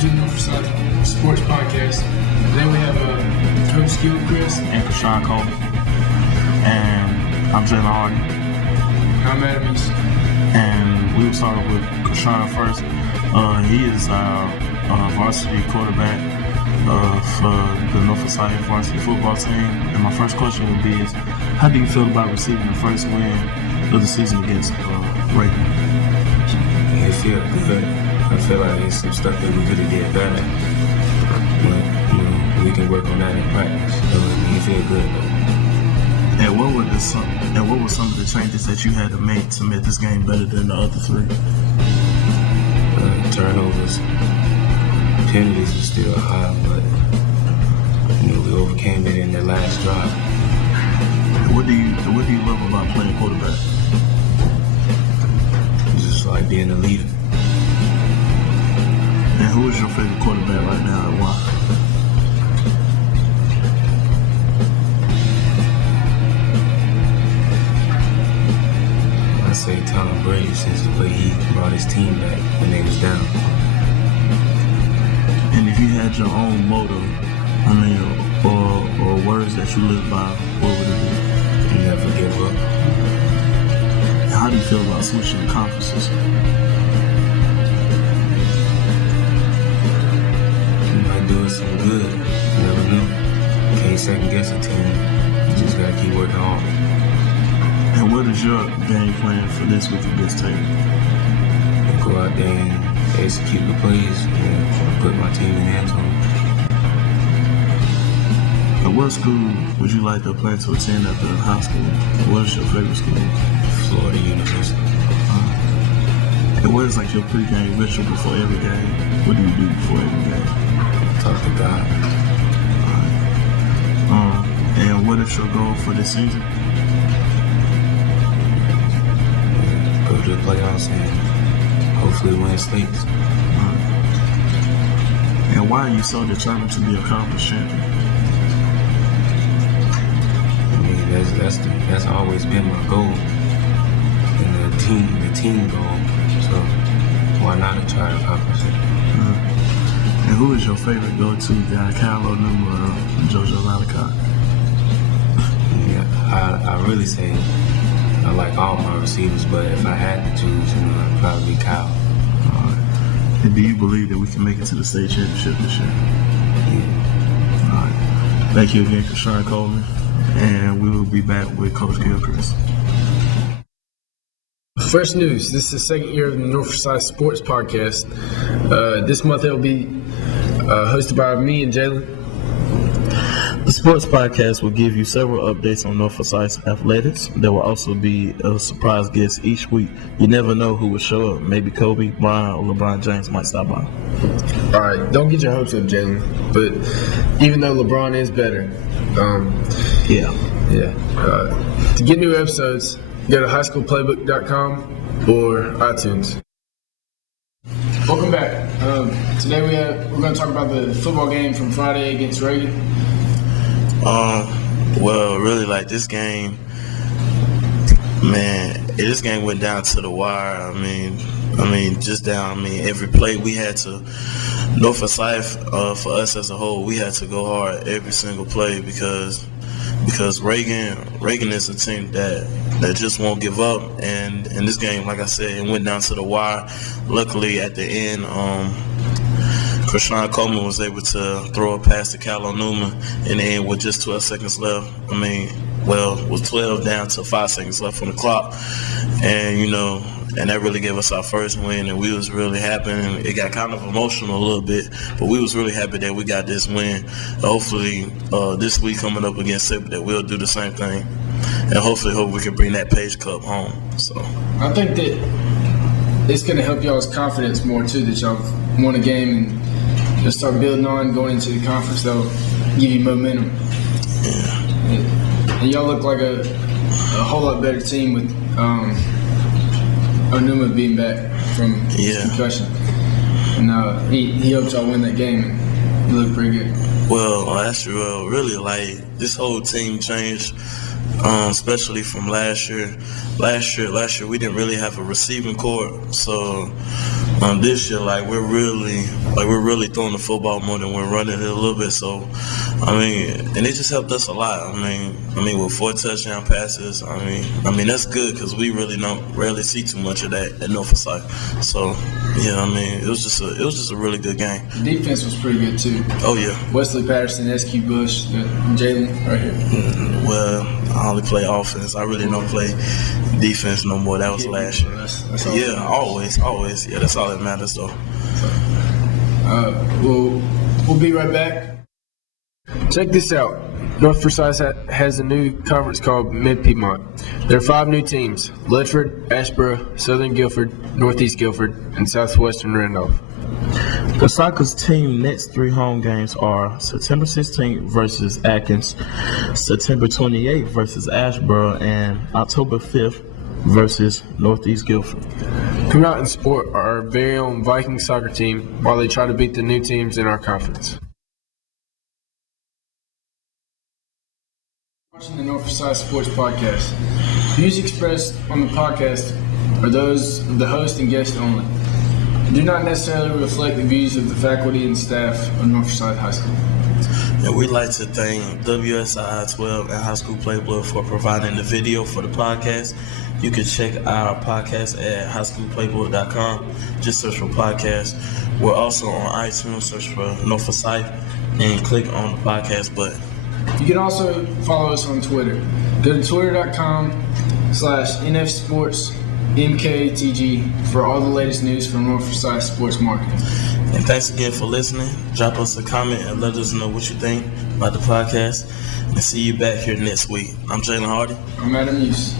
to the Forsyth Sports Podcast. Today we have Coach QB Krishawn Coleman. And I'm Jaylun. I'm Adam East. And we will start with Krishawn first. He is our varsity quarterback for the Forsyth varsity football team. And my first question would be is, how do you feel about receiving the first win of the season against Reagan? It feels good. I feel like there's some stuff that we could have did better. But, we can work on that in practice. So it feel good though. And what were some of the changes that you had to make this game better than the other three? Turnovers, penalties are still high, but we overcame it in the last drive. What do you love about playing quarterback? Just like being a leader. And who is your favorite quarterback right now and why? I say Tom Brady, since the way he brought his team back when they was down. And if you had your own motto, or words that you live by, what would it be? You never give up. How do you feel about switching conferences? You might do us some good. You never know. You can't second guess a team. You just gotta keep working hard. And what is your game plan for this week against Taylor? Go out there and execute the plays and put my team in hands on. And what school would you like to plan to attend after high school? What is your favorite school? Florida University. And what is like your pregame ritual before every game? What do you do before every game? Talk to God. And what is your goal for this season? Go to the playoffs and hopefully win states. And why are you so determined to be a conference champion? I mean, that's always been my goal, and the team goal. So why not try to accomplish it? And who is your favorite go-to guy, Kyle O'Neill or JoJo Lalacott? Yeah, I really say I like all my receivers, but if I had to choose, I'd probably be Kyle. And do you believe that we can make it to the state championship this year? Yeah. All right. Thank you again, Krishawn Coleman. And we will be back with Coach Gilchrist. First news, this is the second year of the Forsyth Sports Podcast. This month it will be hosted by me and Jaylun. The Sports Podcast will give you several updates on Forsyth athletics. There will also be a surprise guest each week. You never know who will show up. Maybe Kobe, Bryant, or LeBron James might stop by. All right, don't get your hopes up, Jaylun. But even though LeBron is better, to get new episodes, go to highschoolplaybook.com or iTunes. Welcome back. Today we're going to talk about the football game from Friday against Reagan. Well, really, like this game, man, this game went down to the wire. I mean, just down. Every play we had to. Forsyth, for us as a whole, we had to go hard every single play because Reagan is a team that just won't give up. And in this game, like I said, it went down to the wire. Luckily, at the end, Krishawn Coleman was able to throw a pass to Cal Newman in the end with just 12 seconds left. With 12 down to 5 seconds left on the clock. And that really gave us our first win, and we was really happy. And it got kind of emotional a little bit, but we was really happy that we got this win. Hopefully, this week coming up against Sip, that we'll do the same thing, and hopefully we can bring that Page Cup home. So I think that it's going to help y'all's confidence more too, that y'all won a game and you'll start building on going into the conference. They'll give you momentum. Yeah. And y'all look like a whole lot better team with Onuma being back from his concussion. And he helped y'all win that game. He looked pretty good. Well, that's really like this whole team changed, especially from last year. Last year we didn't really have a receiving corps, so This year, we're really throwing the football more than we're running it a little bit. So, and it just helped us a lot. With 4 touchdown passes, that's good because we really rarely see too much of that at North Forsyth. So, yeah, it was just a really good game. The defense was pretty good too. Oh yeah. Wesley Patterson, SQ Bush, Jaylun, right here. Well, I only play offense. I really don't play defense no more. That was last year. That's all Yeah, always. Yeah, that's all that matters though. We'll be right back. Check this out. North Forsyth has a new conference called Mid-Piedmont. There are 5 new teams: Ledford, Ashboro, Southern Guilford, Northeast Guilford, and Southwestern Randolph. The Cycles team next 3 home games are September 16th versus Atkins, September 28th versus Ashboro, and October 5th versus Northeast Guilford. Come out and support our very own Viking soccer team while they try to beat the new teams in our conference. Watching the North Forsyth Sports Podcast. Views expressed on the podcast are those of the host and guest only. Do not necessarily reflect the views of the faculty and staff of North Forsyth High School. And we'd like to thank WSI 12 and High School Playbook for providing the video for the podcast. You can check our podcast at highschoolplaybook.com. Just search for podcast. We're also on iTunes. Search for North Forsyth and click on the podcast button. You can also follow us on Twitter. Go to twitter.com/NFSportsMKTG for all the latest news from North Forsyth sports marketing. And thanks again for listening. Drop us a comment and let us know what you think about the podcast. And see you back here next week. I'm Jaylun Hardy. I'm Adam Hughes.